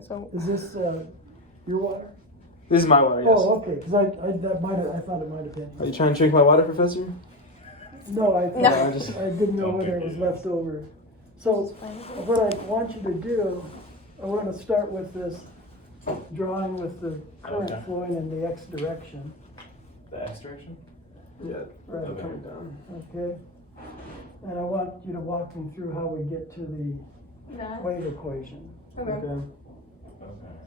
Alright, so Is this your water? this is my water, yes. Oh, okay, because I thought it might have been. Are you trying to drink my water, Professor? No, I No. didn't know whether it was left over. So what I want you to do, I want to start with this drawing with the current Okay. flowing in the X direction. The X direction? Yeah. Right. Okay. Coming down. Okay. And I want you to walk me through how we get to the wave equation. Okay. Okay.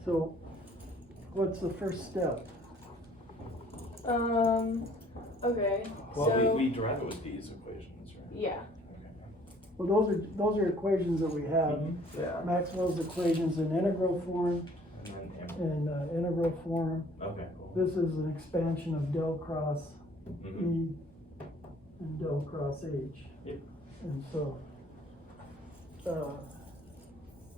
So what's the first step? Okay. Well, so we derive it with these equations, right? yeah. Well, those are equations that we have. Yeah. Maxwell's equations in integral form, And then integral form. okay, cool. This is an expansion of del cross Mhm. E and del cross H. Yep. And so,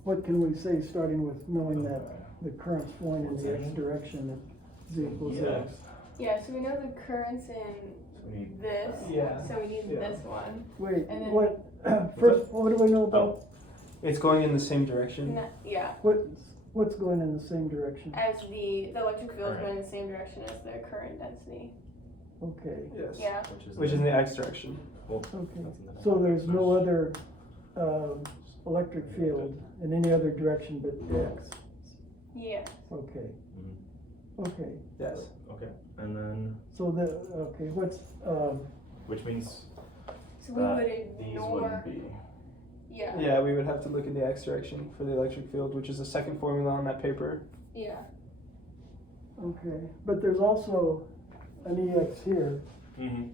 what can we say starting with knowing that the current's flowing in the X direction at Z equals Yeah. X? Yeah, so we know the current's in So we need this. Yeah. So we need Yeah. this one. Wait, And then- what, first, what do we know about, It's going in the same direction. Yeah. what's going in the same direction? As the electric field is Current. going in the same direction as the current density. Okay, Yes. Yeah. Which is in the X direction. Well, okay. that's in the next So there's no one. other, electric field in any other direction but X? Yeah. Okay. Mhm. Okay, Yes. Okay, and then, so okay, what's, which means So we that would these ignore. wouldn't be. Yeah. Yeah, we would have to look in the X direction for the electric field, which is the second formula on that paper. Yeah. okay, but there's also an EX here. Mm-hmm.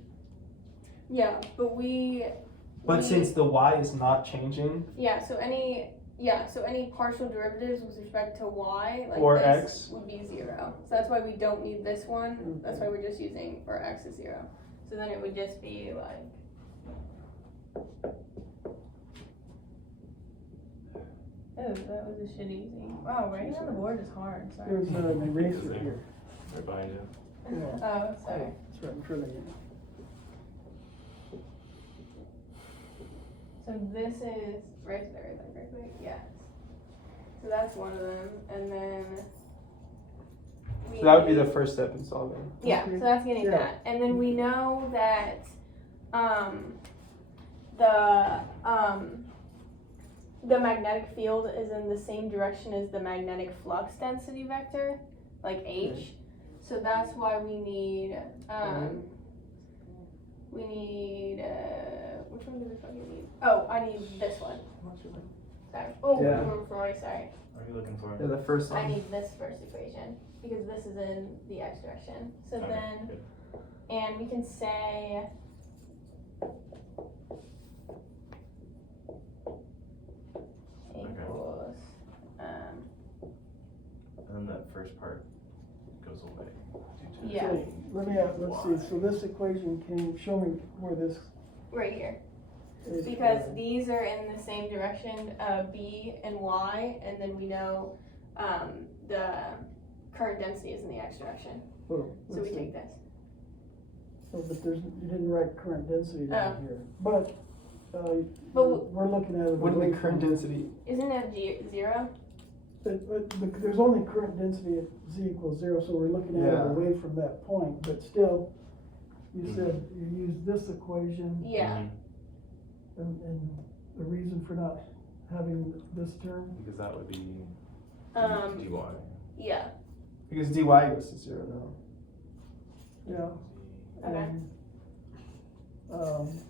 Yeah, but we. But since the Y is not changing, So any partial derivatives with respect to y, like Or this, x. would be 0. So that's why we don't need this one. That's why we're just using for x is 0. So then it would just be like. Oh, that was a shit easy. Wow, writing on the board is hard. Sorry. There's an eraser here. Right behind you. Yeah. Oh, sorry. It's right in front of you. So this is right there, yes. So that's one of them, and then. so that would be the first step in solving. Yeah, Okay. so that's getting Yeah. that. And then we know that the magnetic field is in the same direction as the magnetic flux density vector, like H. Okay. So that's why we need which one do we fucking need? Oh, I need this one. Sorry. Oh, Yeah. sorry. What are you looking for? Yeah, the first I one. need this first equation because this is in the x direction. So Okay, then, good. and we can say equals, And then that first part goes away due to Yeah. So let's see, so this equation show me where this right here. is. Because these are in the same direction, b and y, and then we know the current density is in the x direction. Oh, So we let's see. take this. Oh, but you didn't write current density down Oh. here. But, But we're looking at it What away is the current from- density? Isn't it 0? But there's only current density at Z equals 0, so we're looking at Yeah. it away from that point, but still, you said you used this equation, Yeah. Mhm. and the reason for not having this term? Because that would be Yeah. dy. Because dy goes to 0 now. Yeah. Okay. And,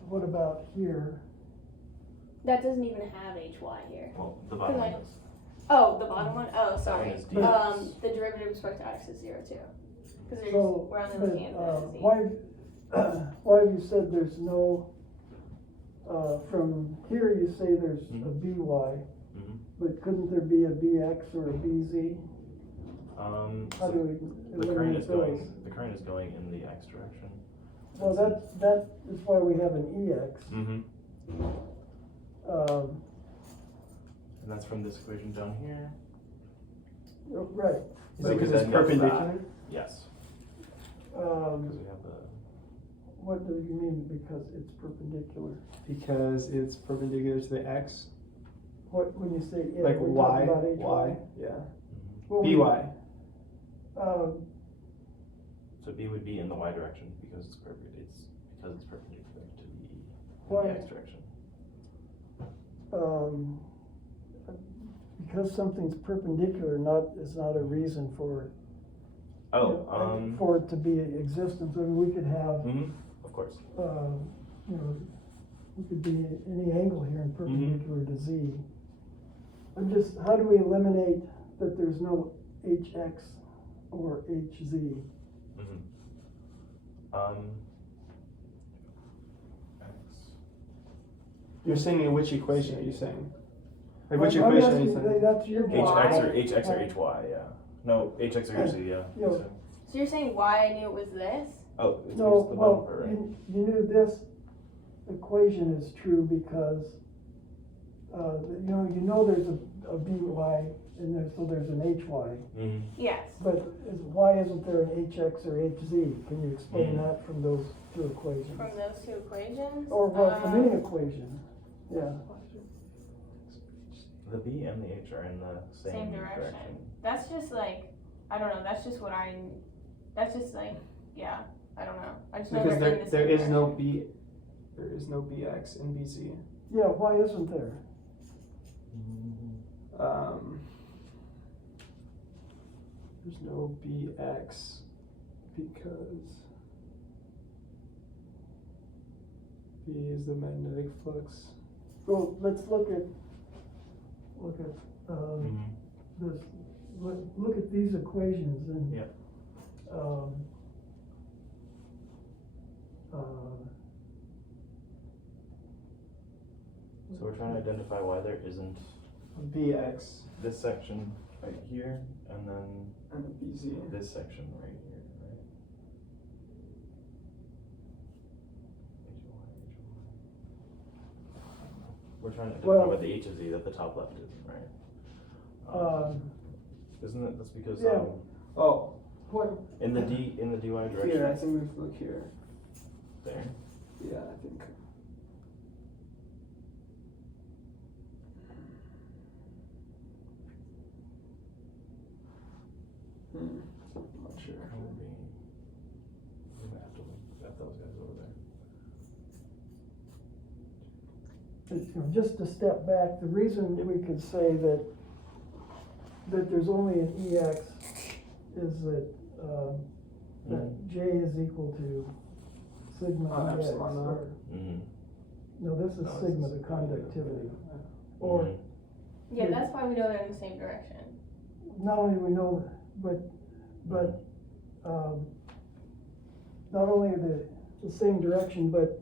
what about here? That doesn't even have hy here. Well, the bottom one Because is. Oh, the bottom one? Oh, sorry. That one is dx. The derivative with respect to x is 0 too. Because So, we're only but, looking at the z. why have you said there's no, from here you say there's a by, Mhm. but couldn't there be a bx or a bz? How So do we the current eliminate is going. those? The current is going in the x direction. Well, that is why we have an ex. Mm-hmm. Um, And that's from this equation down here. right. Is So it we because it's then get perpendicular? Yes. Um, Because we have the. what do you mean because it's perpendicular? Because it's perpendicular to the X. What, when you say it, Like we're Y, talking about Y, HY? yeah. Well, we- BY. So B would be in the Y direction because it's perpendicular to Why? the X direction. Because something's perpendicular is not a reason for, for it to be in existence. I mean, we could have, of course. you know, we could be any angle here in perpendicular to Z. I'm just, how do we eliminate that there's no HX or HZ? X. You're saying in which equation are you saying? Like which I'm equation are asking, you saying? that's your job. HX or HY, yeah. No, HX or HZ, yeah. Yeah. So you're saying why I knew it was this? Oh, it's No, the bottom well, part, right? you knew this equation is true because, you know there's a BY and there's an HY. Yes. But why isn't there an HX or HZ? Can you explain that from those two equations? From those two equations? Or well, from any equation, yeah. The B and the H are in the Same direction. That's just like, I don't know, that's just like, yeah, I don't know. I just know Because they're in the there same is no direction. there is no BX in BZ. Yeah, why isn't there? There's no BX because B is the magnetic flux. Well, let's look at this, look at these equations and. Yeah. So we're trying to identify why there isn't BX this section right here, and then and the BZ. this section right here, right? We're trying to identify what the H is Z at the top left isn't, right? Isn't it? That's because Yeah. Oh, What, in the dy direction. here, I think we have to look here. There. Yeah, I think. I'm not sure. We're gonna have to look at those guys over there. just to step back, the reason we could say that there's only an EX is that, that J is equal to sigma EX. epsilon naught. Or, no, this is No, sigma, this the is- conductivity. Or, Yeah, that's why we know they're in the same direction. not only we know, but, not only the same direction, but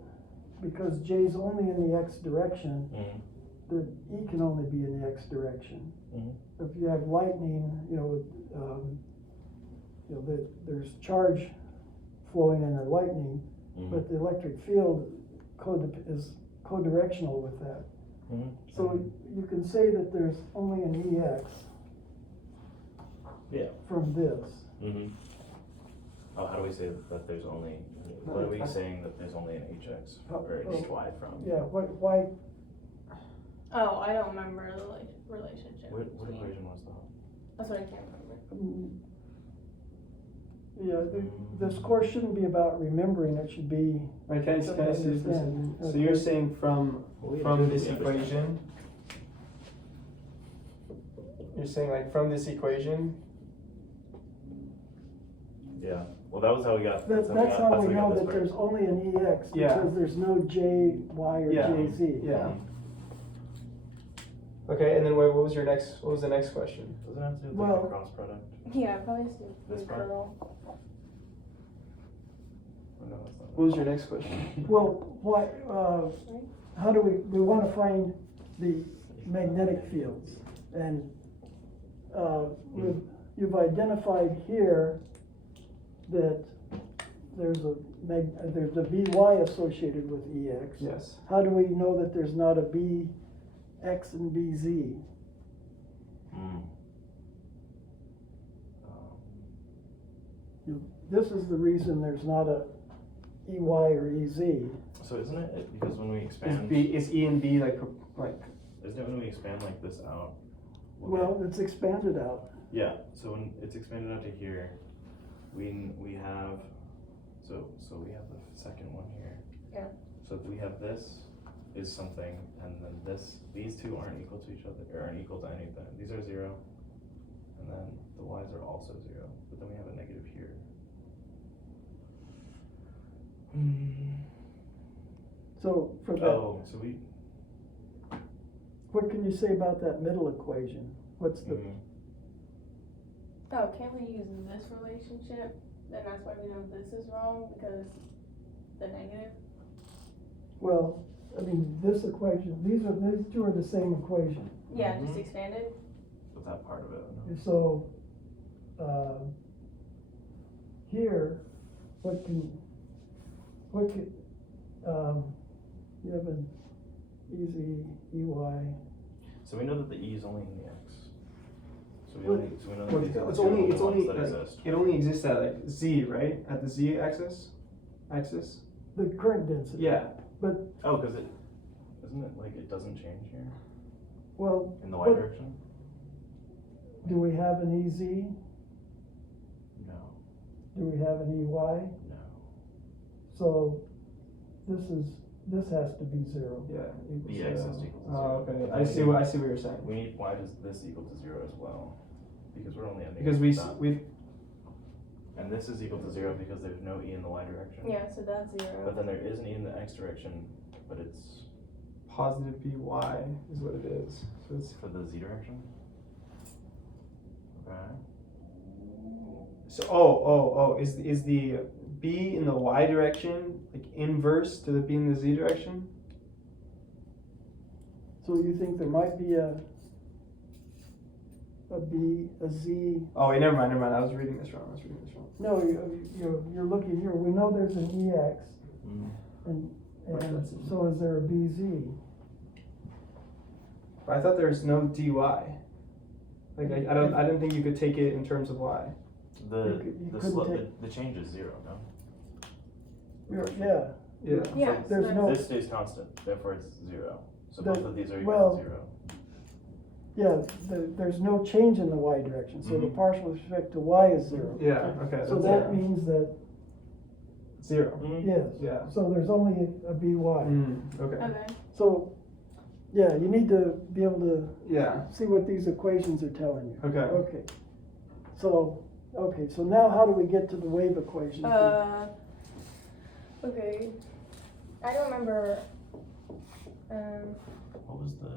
because J's only in the X direction, the E can only be in the X direction. If you have lightning, there's charge flowing in the lightning, but the electric field is co-directional with that. So you can say that there's only an EX from this. Oh, how do we say that there's only, what are we saying that there's only an HX or an HY from? Yeah, why, Oh, I don't remember the relationship. What between- equation was that? That's what I can't remember. yeah, this course shouldn't be about remembering, it should be, Right, can I see this? Understand. So you're saying from this understand. equation? You're saying like from this equation? Yeah, well, that was how we got. that's how we know got this that part. there's only an EX, Yeah. because there's no J, Y, or Yeah. JZ. Yeah. Okay, and then what was the next question? Does it have to do with Well- like the cross product? Yeah, probably has to do This with part? curl. Or no, that's not. What was your next question? Well, how do we want to find the magnetic fields, and, you've identified here that there's a BY associated with EX. Yes. How do we know that there's not a BX and BZ? This is the reason there's not a EY or EZ. So isn't it, because when we expand, Is E and B like isn't it when we expand like this out? Well, it's expanded out. Yeah, so when it's expanded out to here, we have, so we have the second one here. Yeah. So if we have this is something, and then these two aren't equal to each other, or aren't equal to anything. These are 0, and then the y's are also 0, but then we have a negative here. So for that, Oh, so we, what can you say about that middle equation? What's the, Oh, can't we use this relationship? Then that's why we know this is wrong, because the negative? well, I mean, this equation, these two are the same equation. Yeah, just expanded? what's that part of it? No? So, here, you have an easy EY. So we know that the e is only in the x. So we Well, know that Well, these are it's the only ones that like, exist. it only exists at like z, right? At the z axis. The current density. Yeah. Oh, because isn't it like it doesn't change here Well, in the y But- direction? do we have an EZ? No, Do we have an EY? no. So, this has to be 0. Yeah. The x is equal to 0. Oh, okay. But I then see we what need- you're saying. We need y does this equal to 0 as well, because we're only ending Because with that. we And this is equal to 0 because there's no e in the y direction. Yeah, so that's 0. But then there is an e in the x direction, but it's positive by is what it is. So it's for the z direction. Okay. so oh is the b in the y direction like inverse to the b in the z direction? So you think there might be a Z? Oh wait, never mind. I was reading this wrong. No, you're looking here. We know there's an EX, and so is there a BZ? But I thought there was no dy. Like I don't think you could take it in terms of y. You couldn't The change is 0, no? Yeah, Yeah. Yeah, So there's no- This stays constant, therefore it's 0. So The- both of these are equal well- to 0. yeah, there's no change in the Y direction, so the Mhm. partial with respect to Y is 0. Yeah. Okay. So that's that zero. means that, 0. yes, Yeah. so there's only a BY. Okay. Okay. So, yeah, you need to be able to Yeah. see what these equations are telling you. Okay. Okay, so now how do we get to the wave equation? Okay. I don't remember, What was the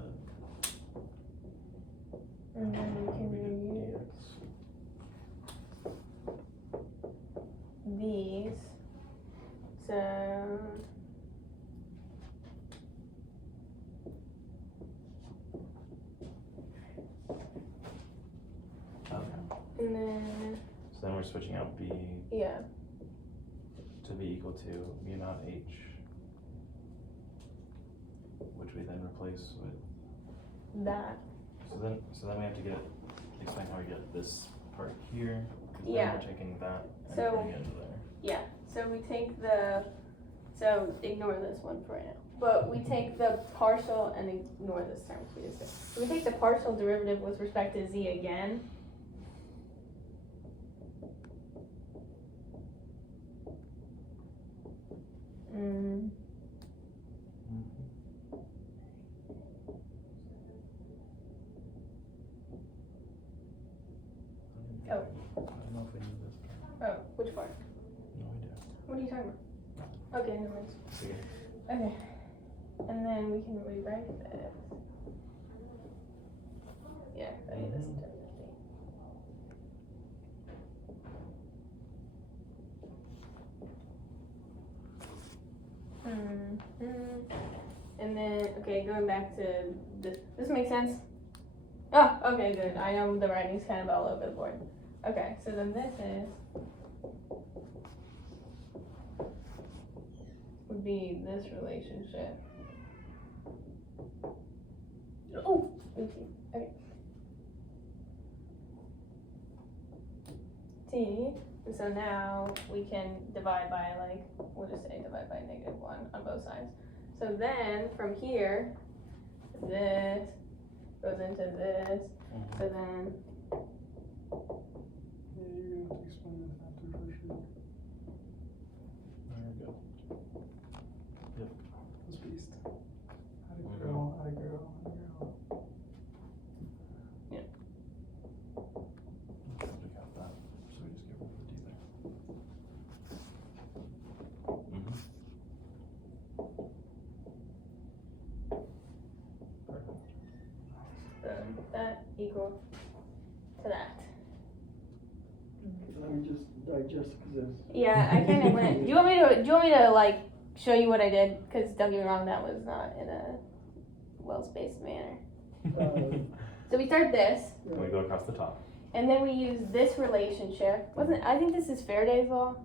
and then we can use dx? these. So, Okay. and then, So then we're switching out b yeah, to be equal to mu naught h, which we then replace with. that. So then we have to explain how we get this part here. Because Yeah. then we're taking that and So- putting it into there. Yeah, so we take so ignore this one for right now. But we take the partial and ignore this term. So we just so we take the partial derivative with respect to z again. I don't know if we need this. Oh, which part? No idea. What are you talking about? Okay, never mind. See. Okay. And then we can rewrite this. Yeah, I mean this is And then, okay, going back to this. This makes sense? Oh, okay, good. I know the writing's kind of all over the board. Okay, so then this would be this relationship. Oh, oopsie. Okay. T. So now we can divide by we'll just say divide by -1 on both sides. So then from here, this goes into this, so then, Yeah, you're gonna have to explain this after for sure. There we go. This beast. How to grow, how to grow, how to grow. We got that, so we just get rid of the D there. that equal to that. Let me just digest this. Yeah, I kinda went, do you want me to like, show you what I did? Cause don't get me wrong, that was not in a well-spaced manner. So we start this, We go across the top. and then we use this relationship. I think this is Faraday's law,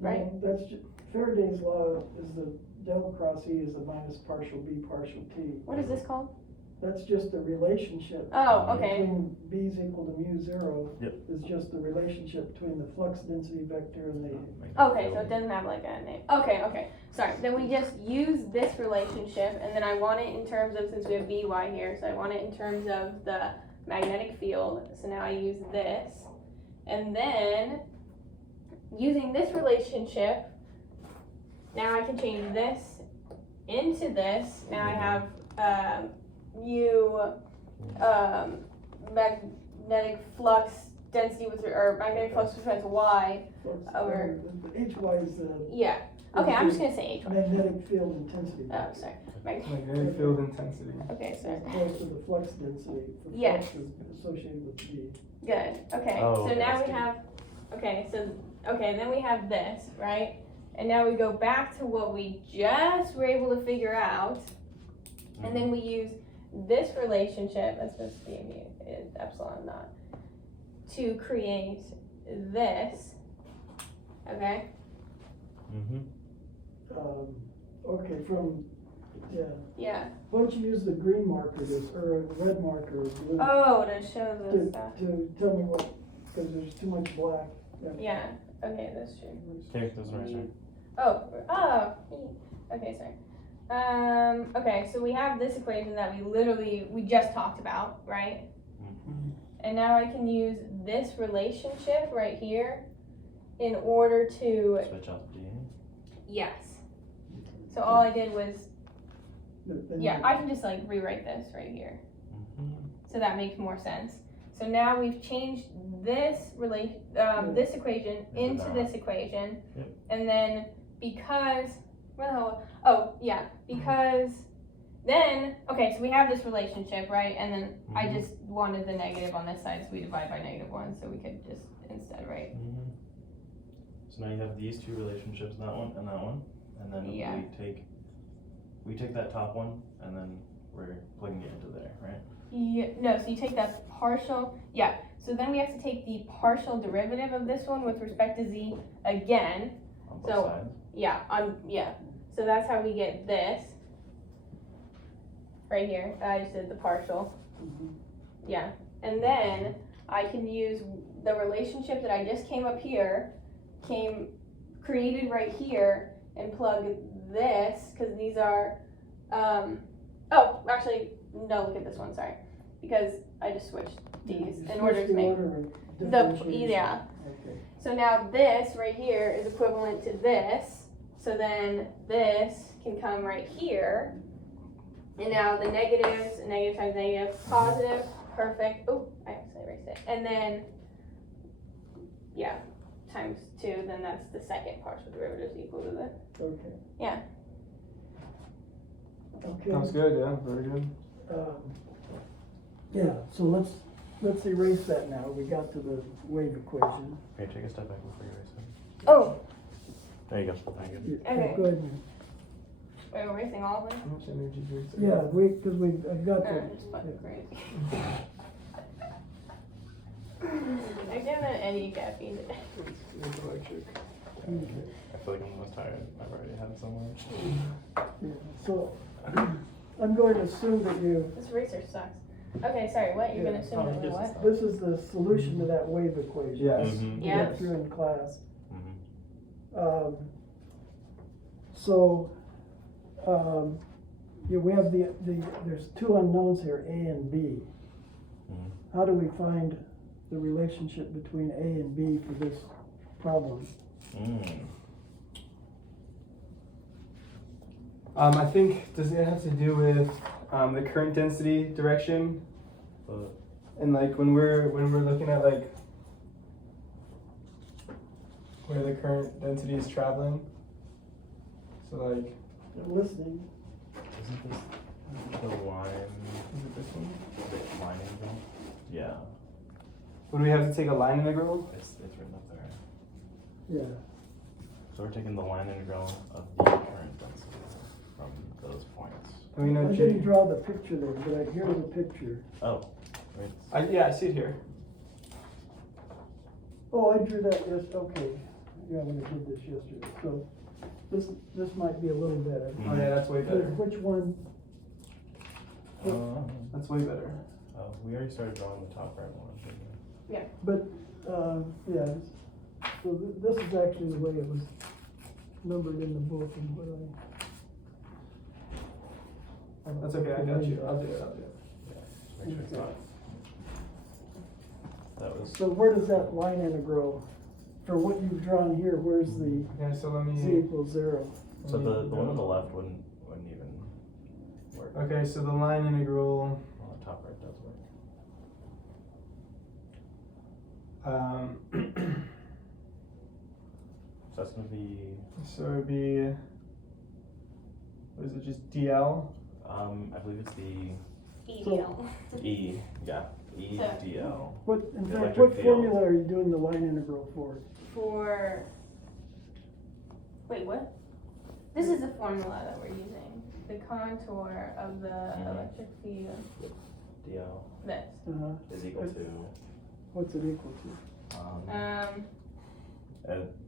right? No, that's Faraday's law is the del cross E is the minus partial B partial T. What is this called? That's just the relationship. Oh, okay. Between B is equal to mu zero. Yep. Is just the relationship between the flux density vector and the. Okay, so it doesn't have like a name. Okay. Sorry. Then we just use this relationship, and then I want it in terms of, since we have By here, so I want it in terms of the magnetic field. So now I use this. And then, using this relationship, now I can change this into this. Now I have magnetic flux density or magnetic flux with Y over. HY is the Yeah. Okay, I'm just gonna say HY. magnetic field intensity. Oh, sorry. Magnetic field intensity. Okay, As sorry. opposed to the flux density. The Yes. flux is associated with B. Good. Okay. Oh, So okay, now that's we good. have. Then we have this, right? And now we go back to what we just were able to figure out, and then we use this relationship. That's supposed to be epsilon naught to create this. Okay. Okay, Yeah. why don't you use the green marker or a red marker or blue Oh, to show this stuff. to tell me what, because there's too much black. Yeah. Okay, that's true. Okay, this one right here. Oh. Okay, sorry. Okay, so we have this equation that we just talked about, right? And now I can use this relationship right here in order to, Switch out the D. yes. So all I did was, Then yeah, you- I can just like rewrite this right here. So that makes more sense. So now we've changed this this equation into that. this equation. Yep. And then because, because then, okay, so we have this relationship, right? And then I Mhm. just wanted the negative on this side, so we divide by -1, so we could just instead write. So now you have these two relationships, that one, and then Yeah. we take that top one, and then we're plugging it into there, right? Yeah, no, so you take that partial, so then we have to take the partial derivative of this one with respect to z again. On both So- sides. So that's how we get this. Right here, I just did the partial. Mhm. Yeah, and then I can use the relationship that I just came up here, created right here, and plug this, because these are, actually, no, look at this one, sorry. Because I just switched these You in order switch to the make, order of differentiation. yeah. Okay. So now this right here is equivalent to this, so then this can come right here. And now the negatives, negative times negative, positive, perfect. Oh, I actually erased it. And then, times 2, then that's the second partial derivative is equal to the. Okay. Yeah. Okay. Sounds good, yeah, very good. Yeah, so let's erase that now. We got to the wave equation. Okay, take a step back before you erase it. Oh, There you go. Very good. Okay. Go ahead. we're erasing all of them? How much energy is there? Yeah, because I've got the. Just fucking crazy. I don't have any caffeine today. It's electric. I feel like I'm almost tired. I've already had so much. Yeah, so I'm going to assume that you. This eraser sucks. Okay, sorry, what? You're gonna assume that we just- what? This is the solution to that wave equation. Yes. Mhm. We Yeah. went through in class. Mhm. Yeah, we have there's two unknowns here, A and B. Mhm. How do we find the relationship between A and B for this problem? I think, does it have to do with the current density direction? But And like when we're looking at like where the current density is traveling. So like, I'm listening. isn't this the line? is it this one? The line integral? Yeah, Would we have to take a line integral? it's written up there. Yeah. So we're taking the line integral of the current density from those points. And we know I J. didn't draw the picture there, but here's a picture. Oh, right. Yeah, I see it here. Oh, I drew that, yes, okay. Yeah, when I did this yesterday, so this might be a little better. Oh yeah, that's way better. Which one? That's way better. We already started drawing the top right one, didn't we? But, yeah, so this is actually the way it was numbered in the book and what I don't That's okay, I got you. I'll do it. Yeah, just make sure it's not. That was. So where does that line integral, for what you've drawn here, where's the Okay, so let me. z equals 0? So the one on the left wouldn't even work. Okay, so the line integral. Well, the top right does work. So that's gonna be. So it would be. What is it? Just DL. I believe it's the EDL. E. Yeah, EDL. What, in fact, Electric what field. formula are you doing the line integral for? For, wait, what? This is the formula that we're using. The contour of the Mhm. electric field. DL Uh-huh. is equal to What's it equal to?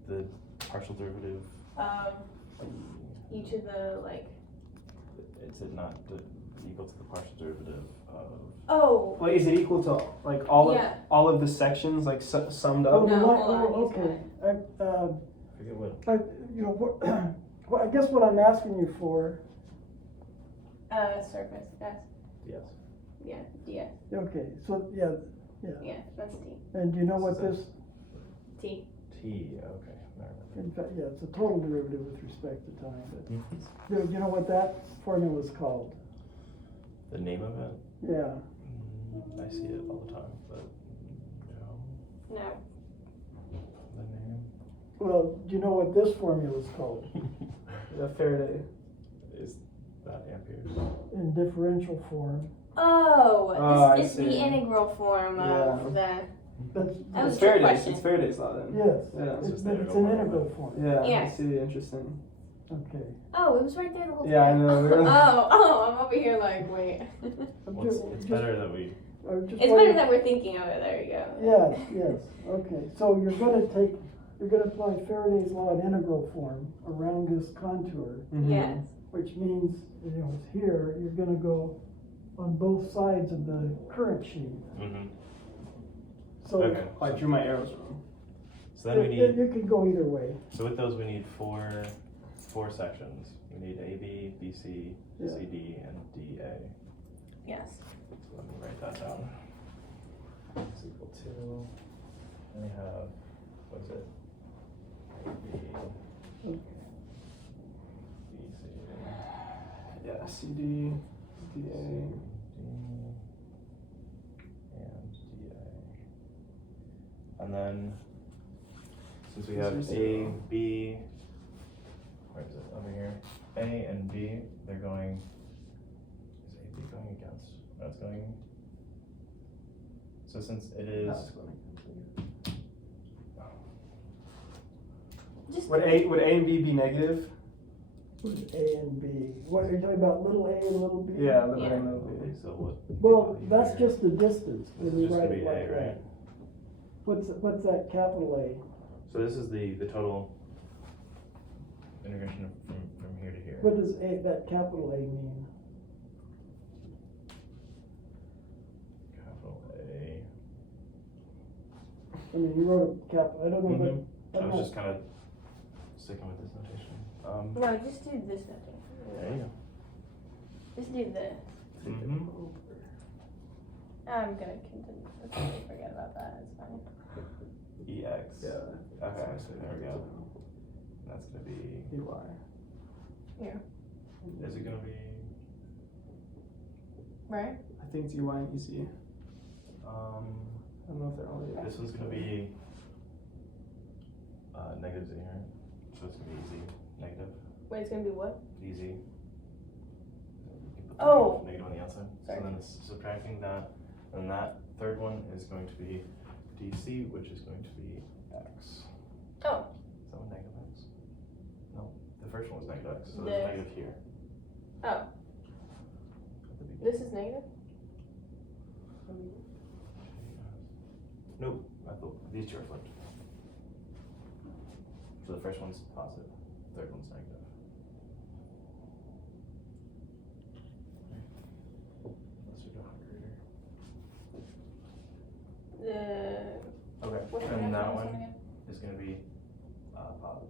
the partial derivative. Of each of the, like, Is it not equal to the partial derivative of? oh, Like, is it equal to like all Yeah. of all of the sections like summed Oh, up? the No, line, hold on, oh, he's okay. I forget what. You know, what, well, I guess what I'm asking you for, surface, that's, Yes. yeah, DS, okay, so, yeah, yeah, that's T. and do you know what So- this, T. T. Okay. Never in fact, yeah, it's a total derivative with respect to time, but, mind. do you know what that formula is called? The name of it. Yeah, I see it all the time, but no. No. The name. well, do you know what this formula is called? Faraday. Is that amperes? In differential form, Oh, I this is the see. integral form of the, that's, That was It's a trick Faraday's. question. It's Faraday's law then. yes, Yeah. it's, the but it's integral an form. integral form, Yeah. Yeah. I see. Interesting. okay. oh, it was right there the whole time. Yeah, I know. Oh, I'm over here like, wait. I'm Well, it's just- better that we. I'm just It's better wondering- that we're thinking of it, there you go. Yes, yes, okay, so you're gonna apply Faraday's law in integral form around this contour, Mhm. Yes, which means, you know, here, you're gonna go on both sides of the current sheet. Mm-hmm. So Okay. Oh, I drew my arrows wrong. So then we need. you could go either way. So with those, we need four sections. We need AB, BC, Yeah. CD, and DA. yes. So let me write that down. It's equal to. And we have, what is it? AB, Okay. BC, Yeah. CD. DA. and DA. And then, since we have Is there A, zero? B, where is it, over here? A and B, they're going, is A, B going against? No, it's going, so since it is, That's funny. Just Would A and B be negative? What's A and B? What, are you talking about little a and little b? Yeah. Little Yeah. A and little B. okay, so what? Well, that's just the distance, This when is you just gonna write be it like A, right? that. What's that capital A? So this is the total integration from here to here. What does that capital A mean? Capital A. I mean, you wrote a capital, I don't know, Mhm. but I I'm was not, just kind of sticking with this notation. no, just do this notation. There you go. Just do this. Mm-hmm. I'm gonna continue. Let's really forget about that. It's fine. EX. Yeah. Okay, so there we go. That's gonna be, EY. is it gonna be, Right? I think it's EY and ECE. I don't know if they're all this one's gonna be, negative Z here, so it's gonna be easy, negative, Wait, it's gonna be what? easy. Oh. Negative on the outside, Sorry. so then it's subtracting that, and that third one is going to be DC, which is going to be X. Oh. Is that one negative X? No, the first one was negative X, so This. there's negative here. Oh. At the beginning. This is negative? Nope, I thought these two are flipped. So the first one's positive, third one's negative. Unless we go greater. Okay, What's the and next that one one again? is gonna be, positive.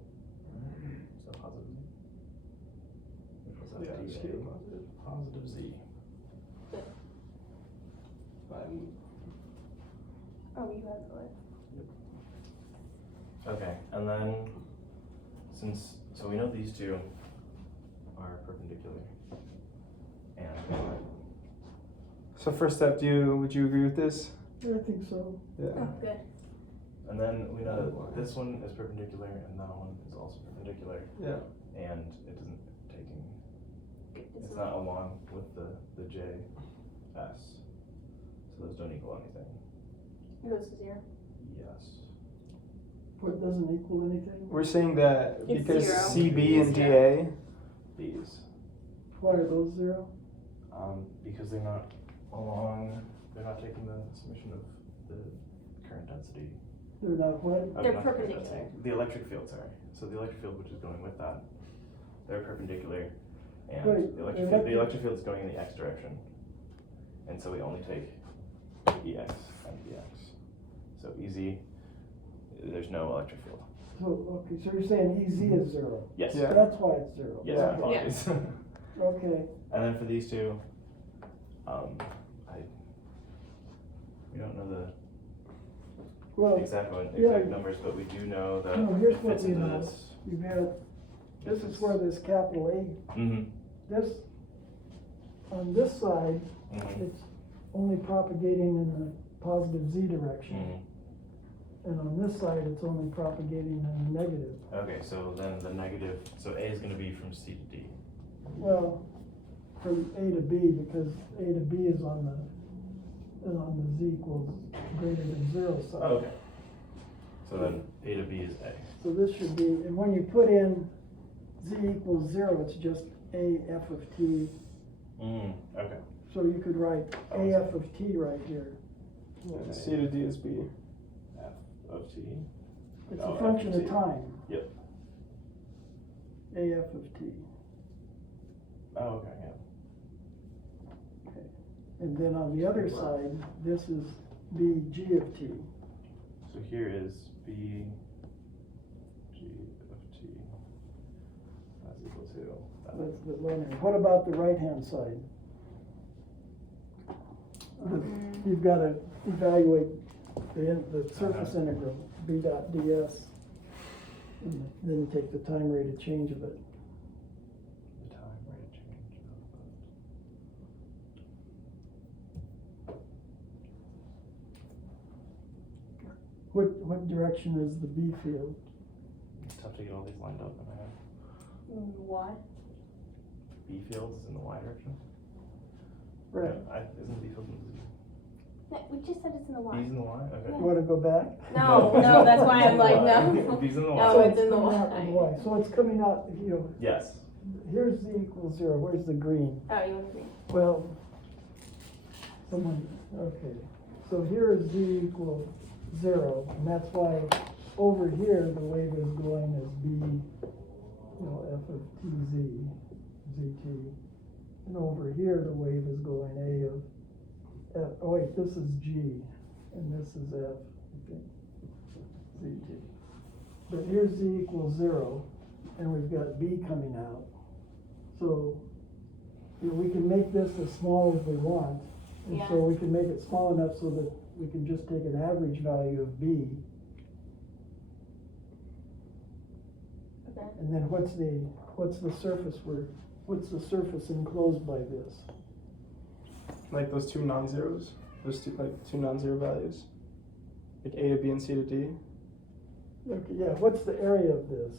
So positive Z. Which was that? Yeah, DA? just keep it positive Z. Yeah. Oh, you have the list. Okay, and then, so we know these two are perpendicular. And, So first step, would you agree with this? I think so. Yeah. Oh, good. and then we know that this one is perpendicular and that one is also perpendicular. Yeah. And it isn't taking, it's not along with the JS. So those don't equal anything. It goes to 0. Yes. What doesn't equal anything? We're saying that It's because 0. CB and It's DA, These. Why are those 0? Because they're not along, they're not taking the summation of the current density. They're not what? They're Not the current perpendicular. density, the electric field, sorry. So the electric field, which is going with that, they're perpendicular. And Right, the electric field is going in the X direction. And so we only take EX and EX. So EZ, there's no electric field. So, okay, so you're saying EZ is 0? Yes. Yeah. That's why it's 0? Yes, Yeah. apologies. Okay, And then for these two, we don't know the well, exact yeah. numbers, but we do know that No, here's it what fits we into know. this. you've got, this is where this capital A, Mm-hmm. this, on this side, Mm-hmm. it's only propagating in the positive Z direction. Mm-hmm. And on this side, it's only propagating in the negative. Okay, so then the negative, so A is going to be from C to D. Well, from A to B, because A to B is on the Z equals greater than 0 side. Oh, okay. So then A to B is A. So this should be, and when you put in Z equals 0, it's just A F of T. Okay. So you could write A F of T right here. yeah, C to D is B. F of T. It's Oh, a function F of of T. time. Yep. A F of T. Oh, okay, yeah. And then on the other side, this is B G of T. So here is B G of T. That's equal to that. That's the linear. What about the right-hand side? You've got to evaluate the surface integral, B dot ds, and then take the time rate of change of it. The time rate of change What direction is the B field? It's tough to get all these lined up in my head. Why? B field is in the Y direction. Right. Isn't B field in the Z? No, we just said it's in the Y. B's in the Y? Okay. You want to go back? No, no, that's why I'm like, no. B's in the Y. No, it's in the coming out Y. Y. So it's coming out, Yes. here's Z equals 0, where's the green? Oh, you want to be? Well, okay, so here is Z equals 0, and that's why over here, the wave is going as B, F of TZ, ZT. And over here, the wave is going A of F, oh wait, this is G, and this is F, okay, ZT. But here's Z equals 0, and we've got B coming out. So we can make this as small as we want. And Yeah. so we can make it small enough so that we can just take an average value of B. Okay. And then what's the surface enclosed by this? Like those two non-zeros, two non-zero values, like A to B and C to D. Okay, yeah, what's the area of this?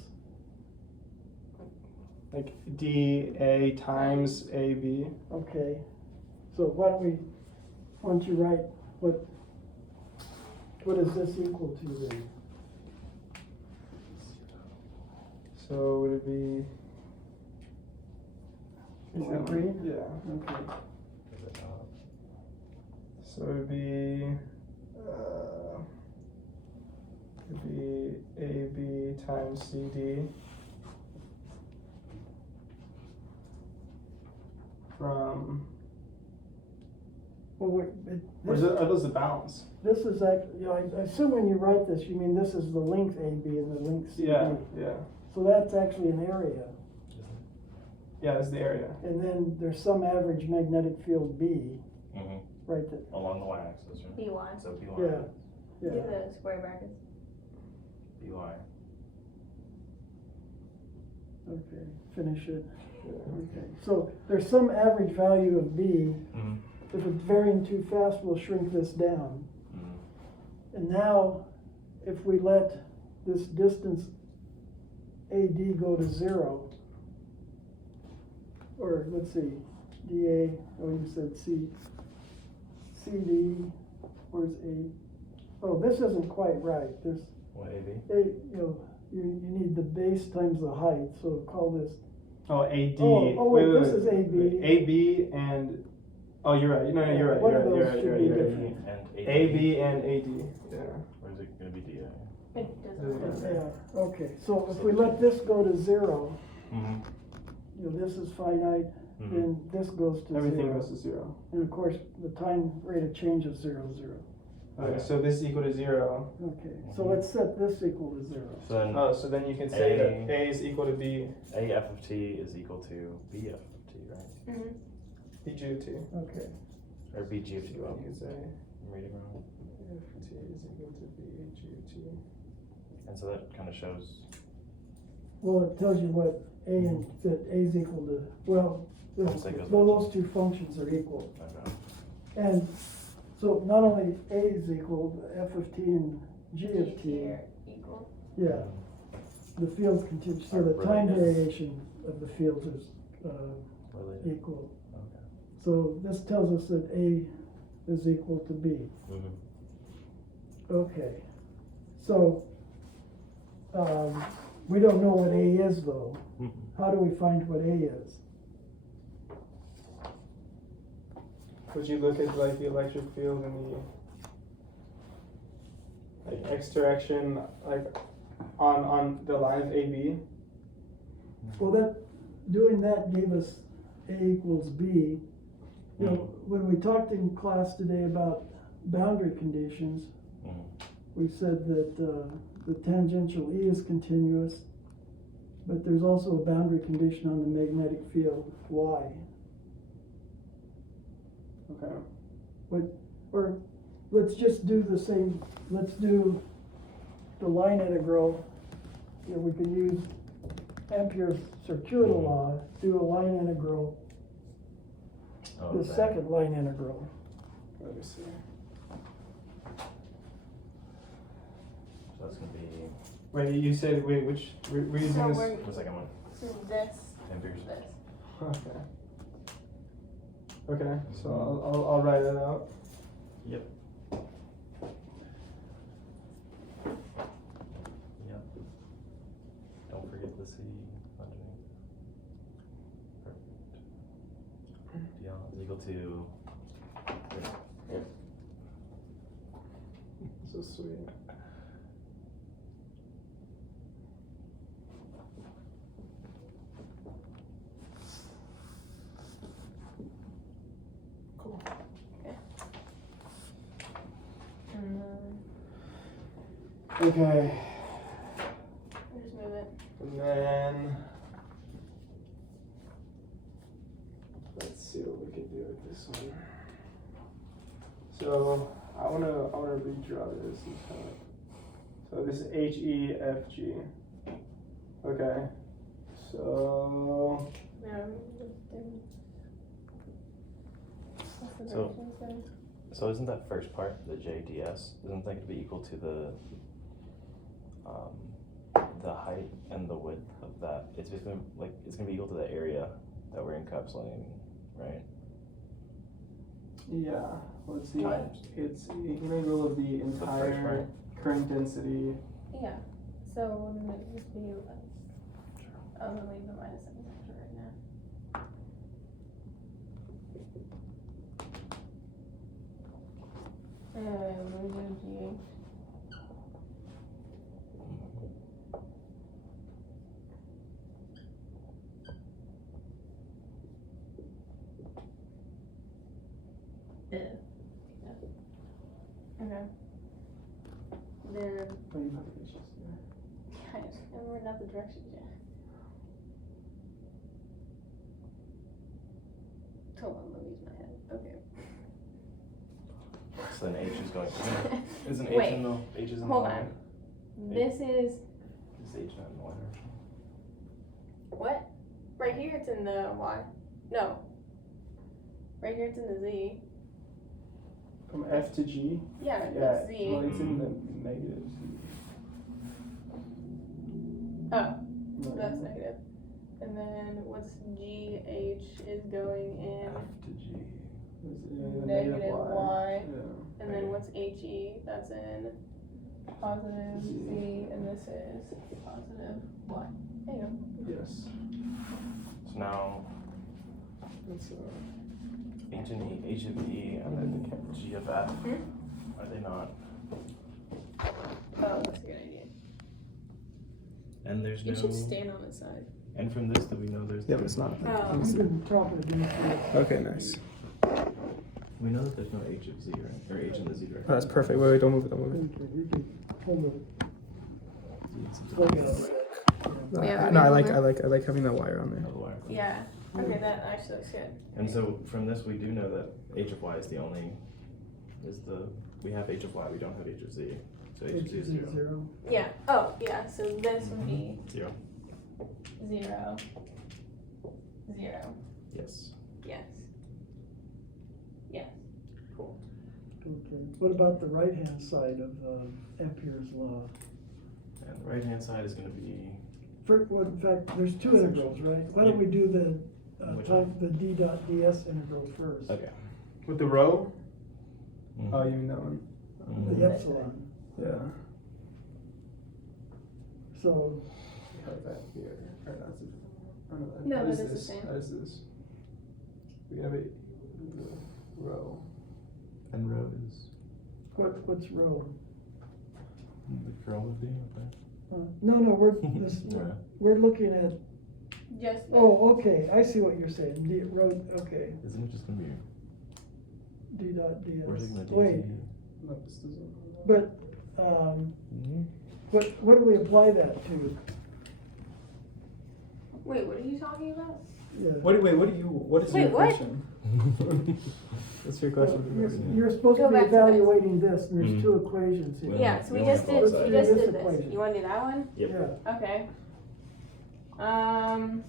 Like DA times AB. Okay, so why don't you write, what is this equal to then? So would it be? Is it green? Yeah. Okay, Is it not? So it'd be AB times CD from. well, Or is it, are those the bounds? this is actually, I assume when you write this, you mean this is the length AB and the length CD. Yeah. Yeah. So that's actually an area, Yeah. That's the area. and then there's some average magnetic field B, Mm-hmm. right, that, Along the y-axis, right? BY. So BY. yeah, Do yeah. the square brackets. BY. Okay, finish it. Yeah. Okay, so there's some average value of B. Mm-hmm. If it's varying too fast, we'll shrink this down. Mm-hmm. And now, if we let this distance AD go to 0, or let's see, DA, oh, you said CD, where's A? Oh, this isn't quite right. There's What, AB? you need the base times the height, so call this, Oh, AD. wait, this is AB. AB and. Oh, you're right. No, you're right. One You're of right. You're those right. should You're be right. You're different. right. And AD. AB and AD. Yeah. Or is it gonna be DA? It doesn't. Yeah. yeah, okay. So if we let this go to 0, Mm-hmm. this is finite, then this goes to Everything 0. goes to 0. And of course, the time rate of change is 0, 0. Okay, so this is equal to 0. Okay, so let's set this equal to 0. So then Oh, so then you can say that A is equal to B. AF of T is equal to BF of T, right? Mm-hmm. BG of T. Okay, Or BG of T, So well, you can say I'm reading wrong. if T is equal to BG of T. And so that kind of shows, well, it tells you what A and, that A is equal to, well, Once that goes those up. two functions are equal. okay. And so not only A is equal, but F of T and G of T, are equal. yeah, the fields continue, so Are the time related. variation of the fields is Related. equal. Okay. So this tells us that A is equal to B. Mm-hmm. Okay, so, we don't know what A is though. How do we find what A is? Would you look at like the electric field and the like X direction like on the line of AB? Well, doing that gave us A equals B. You know, when we talked in class today about boundary conditions, Mm-hmm. we said that the tangential E is continuous, but there's also a boundary condition on the magnetic field Y. Okay. Or let's just do the same, let's do the line integral. You know, we can use Ampere's circuital law, do a line integral, the Okay. second line integral. Let me see. So that's gonna be Wait, you said which we're using So this? we're, the second one. this is this, Amperes. this. Okay. Okay, so I'll write it out. Yep. Yep. Don't forget the C underneath. Perfect. Yeah, is equal to. So sweet. Cool. And Okay, just move it. and then let's this one. So I wanna redraw this and kind of. So this is HEFG. Okay. So So isn't that first part, the JDS, isn't that going to be equal to the height and the width of that? It's basically like, it's going to be equal to the area that we're encapsulating, right? yeah, let's see. What? It's integral of the entire part. current density. Yeah, so then it just be, I'm gonna leave the minus sign for right now. We're gonna do okay. Then, Oh, you have the issues there. guys, and we're not the directions yet. Hold on, let me use my head. Okay. So then H is going, isn't H Wait, in the, H is in the hold y? on. This is, Is H not in the y direction? what? Right here it's in the Y. No. Right here it's in the Z. From F to G. Yeah, Yeah, it's Z. well, it's in the negative. Oh, No. that's negative. And then what's GH is going in, F to G. It's, negative Y. Yeah. and then what's HE, that's in positive Z, and this is positive Y. There you go. Yes. So now That's H and E, H of E, and then G of F, are they not? Oh, that's a good idea. And there's no, It should stand on its side. and from this, do we know there's? yeah, but it's not. Oh. We've been talking against it. Okay, nice. We know that there's no H of Z, right? Or H in the Z direction. Oh, that's perfect. Wait, don't move it, don't move You can hold it. Z, Look at it. it. Yeah, No, I okay. like having that wire on there. Oh, the wire. Yeah, okay, that actually looks good. And so from this, we do know that H of Y is we have H of Y, we don't have H of Z. So H of Z is 0. Yeah, oh, yeah, so this would be 0. 0, 0, Yes. yes. Yes, cool. Okay. What about the right-hand side of Ampere's law? And the right-hand side is going to be, Well, in fact, there's two integrals, right? Why don't we do Which the d dot ds integral first? okay. With the row? Mhm. Oh, you mean that one? Mhm. The epsilon. Yeah. So, Have that here. Or that's it. Oh, no, No, what that is is the this? same. What is this? We have a row. And rho is what's rho? the curl of D, okay. No, Yeah. we're looking at, Just this. oh, okay, I see what you're saying, rho, okay, Isn't it just going to be, d dot ds. we're taking the DT? Wait, No, this doesn't. but, Mhm. what do we apply that to? Wait, what are you talking about? Yeah. What is Wait, your what? question? What's your question? You're supposed to Go be back to this. evaluating this, and there's Mhm. two equations here. Well, Yeah, so we we just only did, have we both just sides. did This this. equation. You wanna do that one? Yep. Yeah, Okay.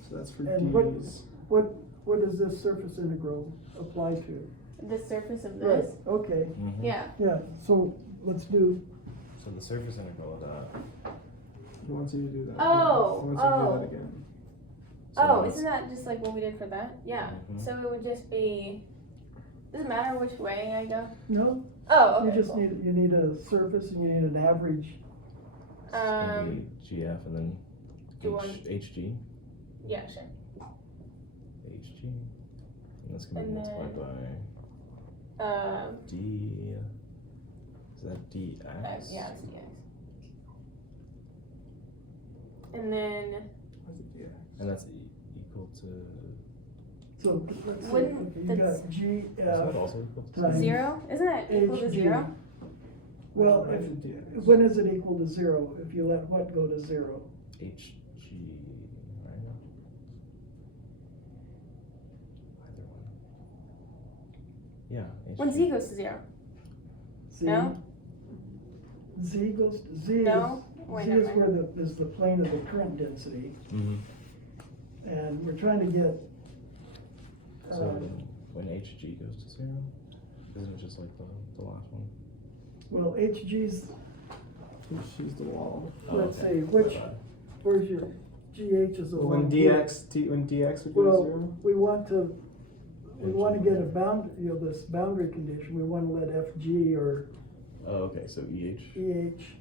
So that's for And D's. what does this surface integral apply to? The surface of Right, this? okay, Mhm. Yeah. yeah, so let's do, So the surface integral of that. He wants you to do that. Oh, He wants you to do oh. that again. So Oh, that's- isn't that just like what we did for that? Yeah, Mhm. so it would just be, does it matter which way I go? no, Oh, you okay, just cool. you need a surface and you need an average. It's gonna be GF and then do you want- HG. Yeah, sure. HG. And that's going to be And multiplied by D. Is that DX? Yeah, it's DX. And then, What's it, yeah. And that's equal to. So let's say, Wouldn't okay, you that's- got G, Is that F, also equal to? times- 0? Isn't that equal to HG. 0? Well, Why if, is it DX? when is it equal to 0? If you let what go to 0? HG. Right? Either one. Yeah. When HG. z goes to 0. Z, No? Z goes, Z is, No? Wait, Z never is mind. where is the plane of the current density, Mhm. and we're trying to get, So when HG goes to 0, isn't it just like the last one? well, HG's, She's the wall. let's okay. see, which, My bad. where's your, GH is When along here. when dx would go to Well, 0? we want to get a this boundary condition, we want to let FG or Oh, okay, so EH.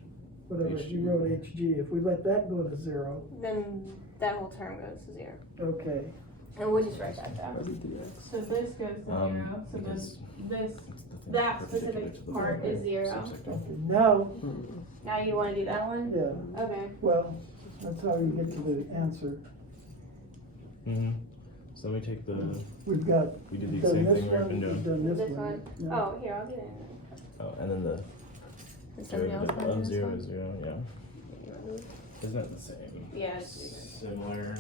whatever, HG. you wrote HG, if we let that go to 0, Then that whole term goes to 0. okay. And we'll just write that down. That'd be dx. So this goes to 0. So because this, it's the thing that perpendicular specific to the part wall, is right? 0. Subsector. Okay, now, Now you want to do that one? yeah, Okay. well, that's how you get to the answer. Mhm. So then we take the. We've got, We do we've the done same this thing we've one, been we've doing. done This this one? one. Yeah. Oh, here, I'll do that. Oh, and then the Is somebody else derivative want to of do this 0 one? is 0, yeah. You wanna do it? Isn't that the same? Yeah, it's Similar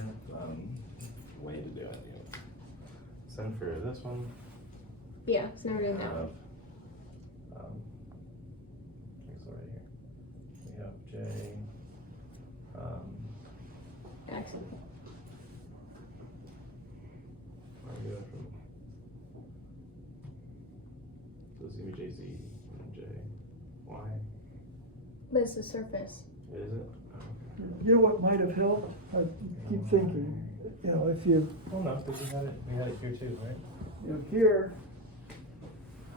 way to do it. Yeah. So then for this one, Yeah, so now we're doing we that. have, so right here, we have J, Excellent. where are we going from? So it's gonna be JZ and J, Y, But it's the surface. is it? You know what might have helped? I keep thinking, if you, Well, no, because we had it here too, right? here,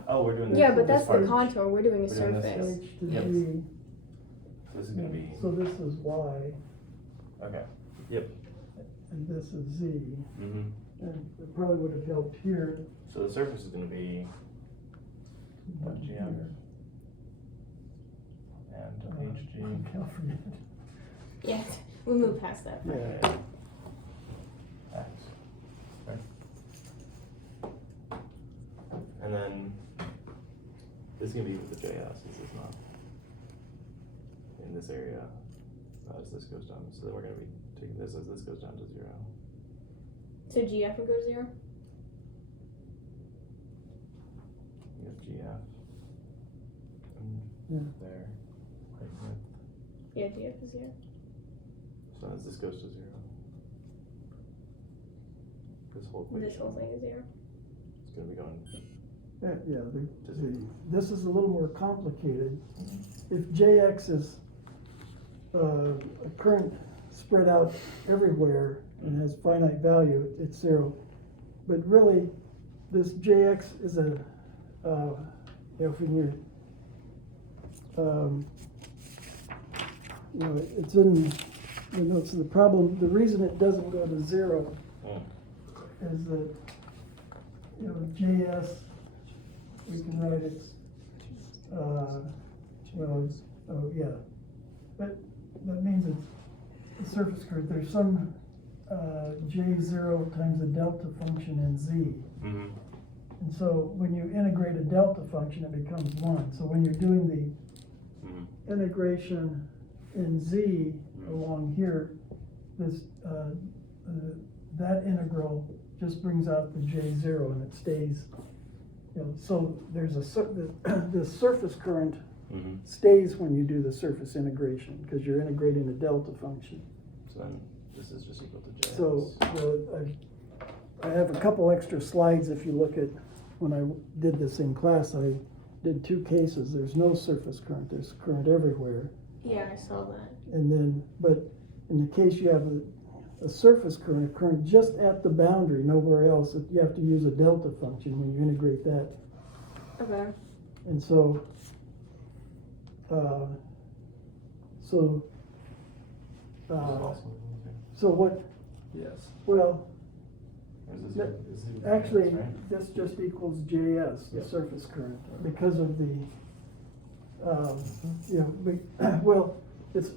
Oh, we're doing this. Yeah, but this that's part. the contour. We're doing a We're doing this. surface. H to Yep. G, So this is gonna be, so this is Y, okay, yep. and this is Z, Mm-hmm. and it probably would have helped here. So the surface is gonna be what, GM? Here. And HG. I'll forget. Yes, we'll move past that. Yeah. X. Right. And then this is gonna be with the JS, since it's not in this area as this goes down. So then we're gonna be taking this as this goes down to 0. So GF would go to 0? We have GF. And Yeah. there. Right here. Yeah, GF is 0. So as this goes to 0. This whole equation. This whole thing is 0. It's gonna be going. This is a little more complicated. If JX is a current spread out everywhere and has finite value, it's 0. But really, this JX is if you're, it's in the notes of the problem. The reason it doesn't go to 0 is that, JS, we can write it, but that means it's the surface current. There's some J0 times a delta function in Z. Mm-hmm. And so when you integrate a delta function, it becomes 1. So when you're doing the integration in Z along here, this that integral just brings out the J0 and it stays. So there's the surface current stays when you do the surface integration because you're integrating a delta function. So then this is just equal to JS. So I have a couple extra slides. If you look at when I did this in class, I did 2 cases. There's no surface current. There's current everywhere. Yeah, I saw that. And then, but in the case you have a surface current, a current just at the boundary, nowhere else, you have to use a delta function when you integrate that. Okay. And so, so what, Yes. well, Or is No, this actually, right? this just equals JS, the Yep. surface current, because of the, well, it's,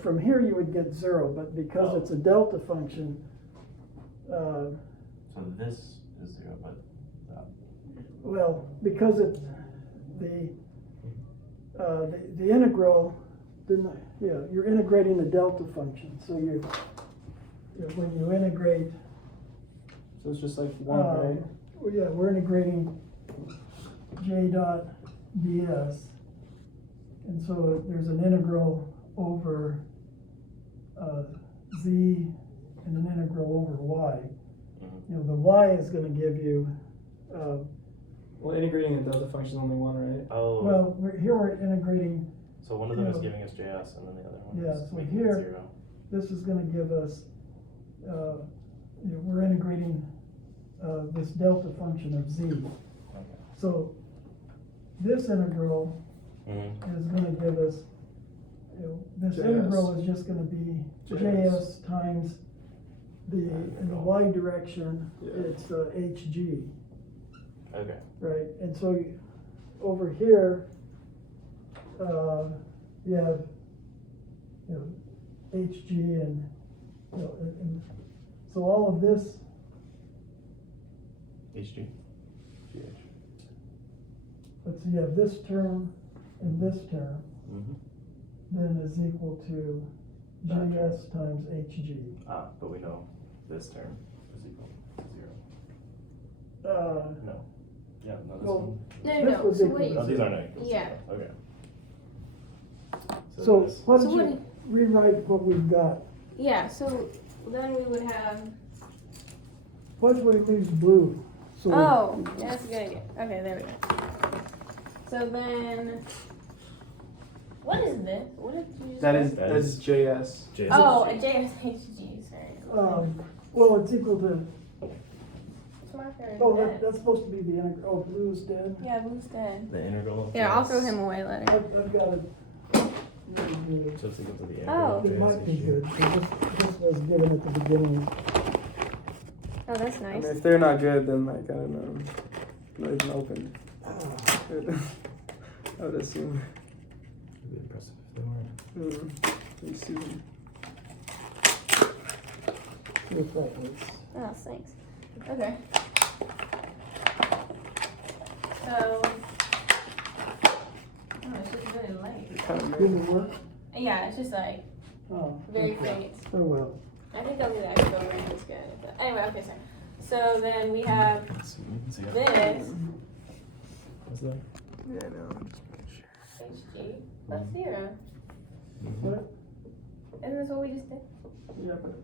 from here you would get 0, but because it's a delta function, So this is 0, but well, because it, the integral, you're integrating the delta function, so when you integrate, So it's just like 1, right? well, yeah, we're integrating J dot ds. And so there's an integral over z and an integral over y. You know, the y is gonna give you, Well, integrating the delta function is only one, right? Oh, well, here we're integrating, so one of them is yeah. giving us JS and then the other one Yeah, is so making here- it 0. this is gonna give us, you know, we're integrating this delta function of z. Okay. So this integral Mhm. is gonna give us, you know, this JS. integral is just gonna be JS times the, in the y direction, Yeah. it's hg, Okay. right? And so over here, you have, you know, hg and, you know, and so all of this, HG. GH. let's see, you have this term and this term, Mm-hmm. then is equal to That term. JS times HG. Ah, but we know this term is equal to 0. No. Yeah, no, this Well, one. No, This no, was so equal what, to Oh, these are not equal. Yeah. Okay. So this- why So don't what you rewrite what we've got? yeah, so then we would have, Why don't we use blue? So oh, that's a good idea. Okay, there we go. So then, what is this? What did you just That say? is That that's is- JS. JS. Oh, a JSHG, sorry. Well, it's equal to, Which marker is oh, dead? that's supposed to be the integral, oh, blue's dead. Yeah, blue's dead. The integral. of Yeah, I'll JS. throw him away later. I've got it. So it's equal to the integral. Oh. of It might be JS, good, 'cause this was given at the beginning. Oh, that's I nice. mean, if they're not good, then like I don't know, not even opened. I would assume. It'd be impressive if they weren't. You see them. See if that works. Oh, thanks. Okay. So, oh, it's just really light. It kind of Didn't work? Yeah, it's just like Oh. very okay. faint. Oh, well. I think I'll do the extra over and it's good. But anyway, okay, sorry. So then we have So you can see it. this What's that? Yeah, no, I'm just making sure. HG plus 0. What? Isn't this what we just did? Yeah, but,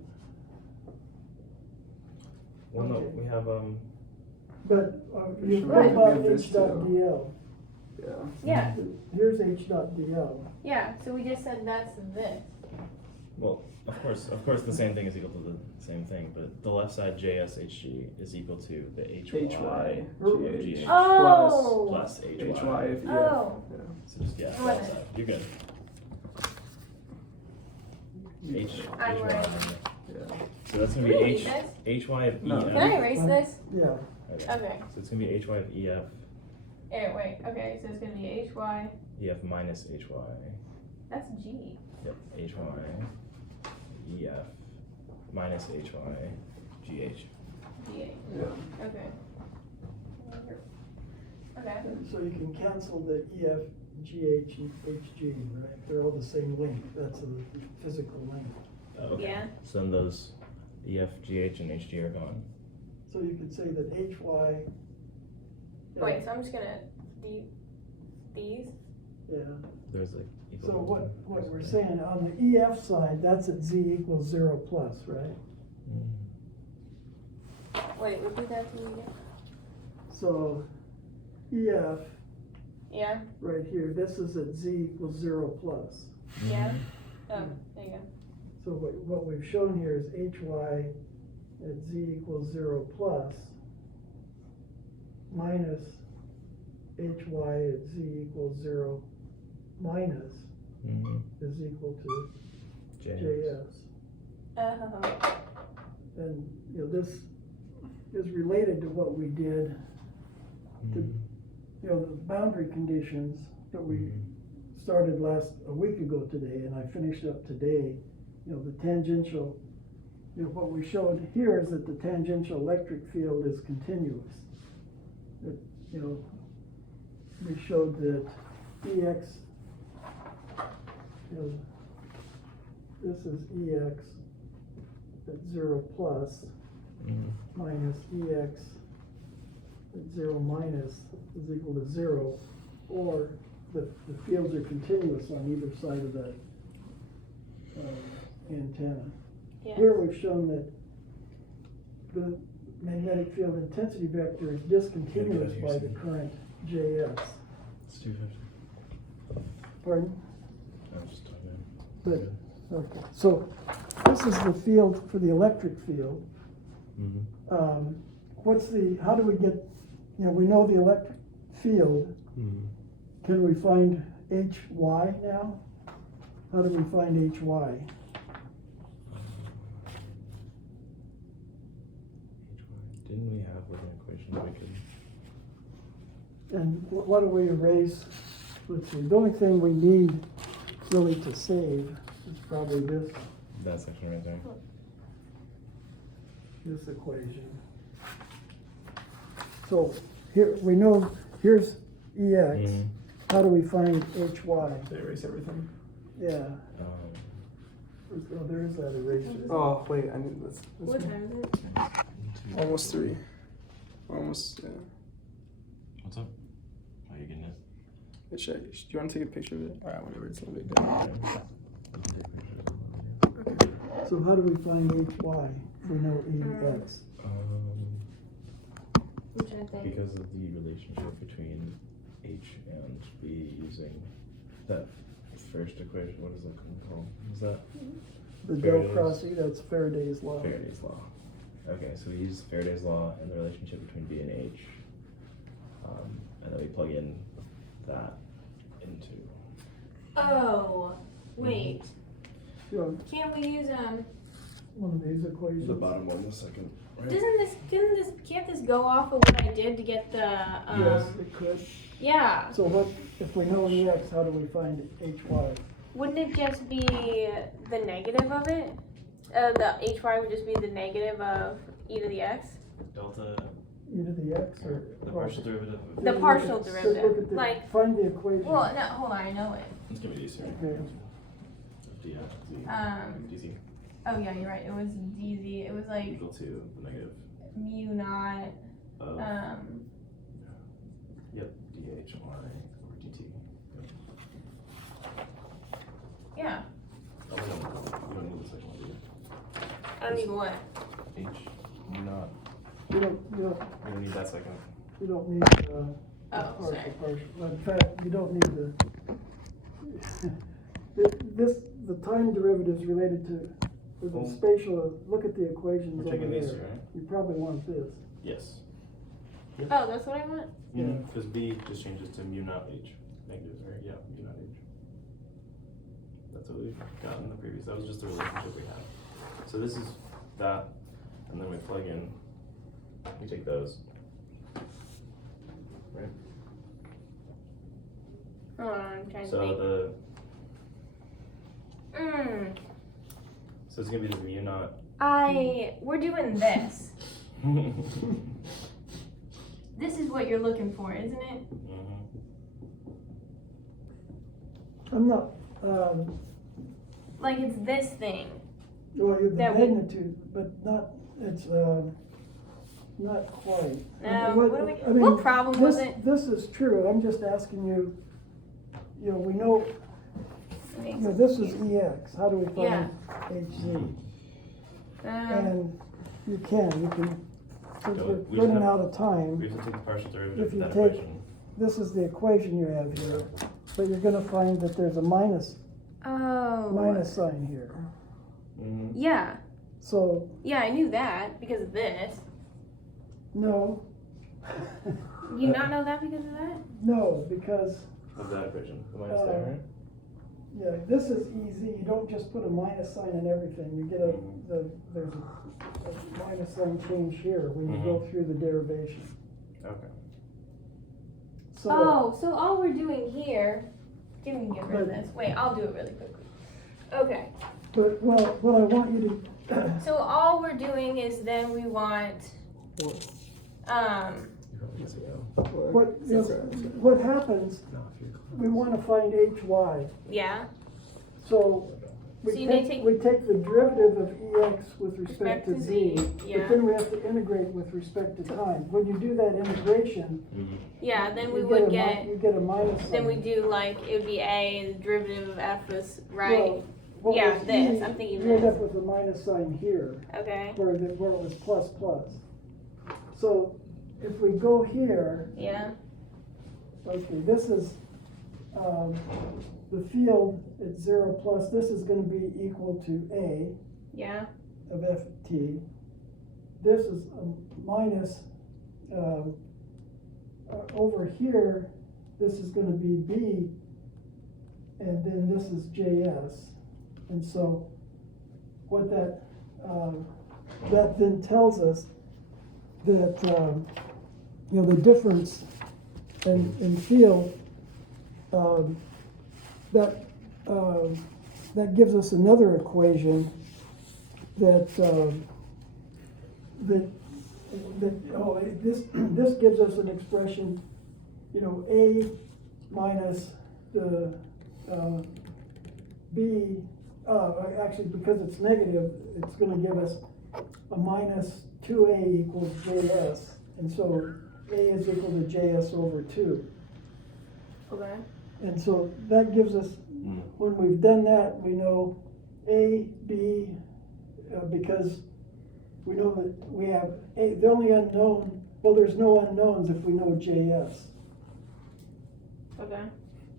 Well, no, Okay. we have but you Should what we about give this H dot to- DL? Yeah. Yeah, Here's H dot DL. yeah. So we just said that's this. well, of course, the same thing is equal to the same thing, but the left side JSHG is equal to the HY GH Oh. plus HY. HY if you Oh. yeah. So just yeah, Oh, left okay. side. You're good. H. I'm HY. right. Yeah. So that's gonna Do be we need H. this? HY of No. EF. Can I erase this? Yeah. Okay. Okay. So it's gonna be HY of EF. Wait. Okay, so it's gonna be HY. EF minus HY. That's G. Yep. HY. EF minus HY. GH. G. Yeah. Okay. Okay. So you can cancel the EF, GH, and HG, right? They're all the same length. That's a physical length. Okay. Yeah. So then those EF, GH, and HG are gone. So you could say that HY. Wait, so I'm just gonna do these. Yeah. There's like. So what we're saying, on the EF side, that's at Z equals 0 plus, right? Wait, repeat that to me again. So EF, Yeah. right here, this is at Z equals 0 plus. Yeah. Oh, there you go. So what we've shown here is HY at Z equals 0 plus minus HY at Z equals 0 minus is equal to JS. And, you know, this is related to what we did, you know, the boundary conditions that we started a week ago today, and I finished up today. You know, the tangential, you know, what we showed here is that the tangential electric field is continuous. That, you know, we showed that EX, you know, this is EX at 0 plus minus EX that 0 minus is equal to 0, or the fields are continuous on either side of that antenna. Yeah. Here we've shown that the magnetic field intensity vector is discontinuous by the current JS. It's 250. Pardon? I was just talking. But, okay, so this is the field for the electric field. Mm-hmm. How do we get, we know the electric field. Mm-hmm. Can we find HY now? How do we find HY? Didn't we have like an equation that we could? And what do we erase? Let's see, the only thing we need really to save is probably That section right there. this equation. So here, we know, here's EX. Mm-hmm. How do we find HY? They erase everything. Yeah, oh, there is that eraser. Oh, wait, I need this. What time is it? Almost 3. Almost, yeah. What's up? Oh, you're getting it. Do you want to take a picture of it? Alright, whatever, it's a little bit down. So how do we find HY if we know EX? I'm trying to think. Because of the relationship between H and B using that first equation. What is it called? Is that The del Faraday's- cross E, that's Faraday's law. Faraday's law? Okay, so we use Faraday's law and the relationship between B and H, and then we plug in that into. Oh, wait. Yeah, Can't we use one of these equations. The bottom one, the second. Right? can't this go off of what I did to get the Yes, it could. yeah. So what, if we know EX, how do we find HY? Wouldn't it just be the negative of it? The HY would just be the negative of e to the x? Delta. E to the X or? The partial derivative. Of The partial Look at derivative, the- like- Find the equation. Well, no, hold on, I know it. Let's give it these here. Okay. DZ Oh yeah, you're right. It was dz. It was like equal to the negative mu naught. of yep dhy over dt. Yeah. Oh, we don't need the second one, do you? I don't need what. H not. You don't We don't need that second. need, Oh, partial, sorry. partial. In fact, you don't need the time derivative is related to, with the Well, spatial, look at the equations We're over taking these two, there. right? You probably want this. Yes. Oh, that's what I want. Yeah. Because B just changes to mu naught H. Negative, right? Yeah, mu naught H. That's what we've got in the previous. That was just the relationship we had. So this is that, and then we plug in. We take those. Right. Hold on, I'm trying to So think. so it's gonna be this mu naught. We're doing this. This is what you're looking for, isn't it? I'm not, Like it's this thing. well, the That we- magnitude, but not, it's, not quite. No, What- what do we? I mean, What problem was it? This is true, I'm just asking you, we know, this is EX, how do we Yeah. find HZ? Um, And you can, since No, we're we running have- out of time, We have to take the partial derivative If of you that take- equation. this is the equation you have here, but you're gonna find that there's a minus sign here. Yeah. So, Yeah, I knew that because of this. no. You not know that because of that? No, because, Of that equation, the minus there, right? yeah, this is easy, you don't just put a minus sign in everything, you get there's a minus sign change here when you go through the derivation. Okay. So, Oh, so all we're doing here, give me get rid of this. Wait, I'll do it really quickly. Okay. but, well, what I want you to, So all we're doing is then we want what happens, we wanna find HY. yeah. So we So you need to take, we take the derivative of EX with respect to Z, yeah. but then we have to integrate with respect to time. When you do that integration, Yeah, then we you would you get a minus then we sign. do like, it would be A, and the derivative of F is, right? Well, Yeah, with this, E, I'm thinking you end this. up with a minus sign here, Okay, where it was plus plus. So if we go here, yeah, okay, this is, the field at 0 plus, this is gonna be equal to A yeah, of FT. This is a minus, over here, this is gonna be B, and then this is JS. And so what that then tells us that, the difference in field, that gives us another equation this gives us an expression, A minus the B, actually, because it's negative, it's gonna give us a minus 2A equals JS, and so A is equal to JS over 2. okay, And so that gives us, when we've done that, we know A, B, because we know that we have A, the only unknown, well, there's no unknowns if we know JS. okay.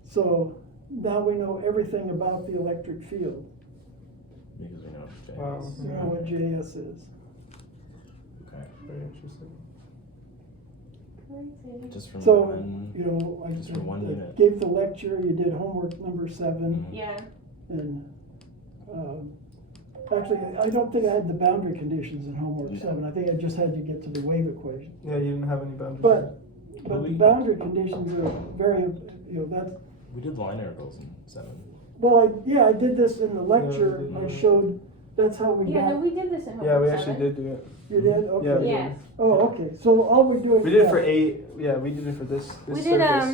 So now we know everything about the electric field. Because we know it's JS. Wow. We know what JS is. Okay. Very interesting. Just from So, one. I Just for 1 minute. gave the lecture, you did homework number 7, Yeah, and, actually, I don't think I had the boundary conditions in homework Yeah. 7, I think I just had you get to the wave equation. Yeah, you didn't have any boundaries. But the we- boundary conditions are very, that's, We did line intervals in 7. well, I did this in the lecture, didn't I I? showed, that's how we yeah, no, got, we did this in homework Yeah, we 7. actually did do it. you did, Yeah, okay. we Yes, Oh, okay, so all we do is. We did it for 8. Yeah, we did it for this we service.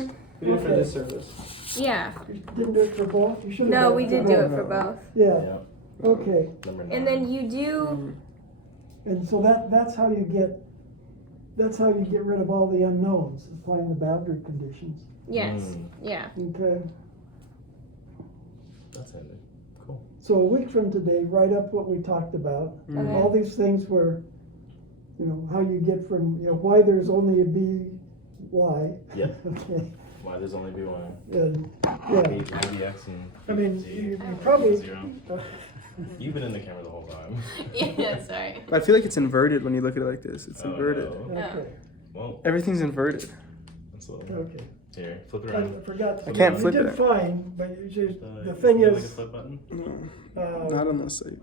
did, We did it for Okay. this service. yeah, You didn't do it for both? You should have. no, done we it did for do both. it for both. Yeah, okay, Number 9. And then you do, Mm. and so that's how you get rid of all the unknowns, is applying the boundary conditions, yes, yeah, okay? That's handy. Cool. So a week from today, write up what we talked about, Okay. all these things where, how you get from, why there's only a B, why. Yep. Okay, Why there's only B1. and, yeah, ABX and I mean, Z. you probably. 0. You've been in the camera the whole time. yeah, sorry. I feel like it's inverted when you look at it like this. It's Oh, inverted. no. Okay, Well, Everything's inverted. that's a little. okay. Here, flip it I around. forgot. I can't flip You it. did fine, but you just, the Is thing there like a is, flip button? No, not on this side.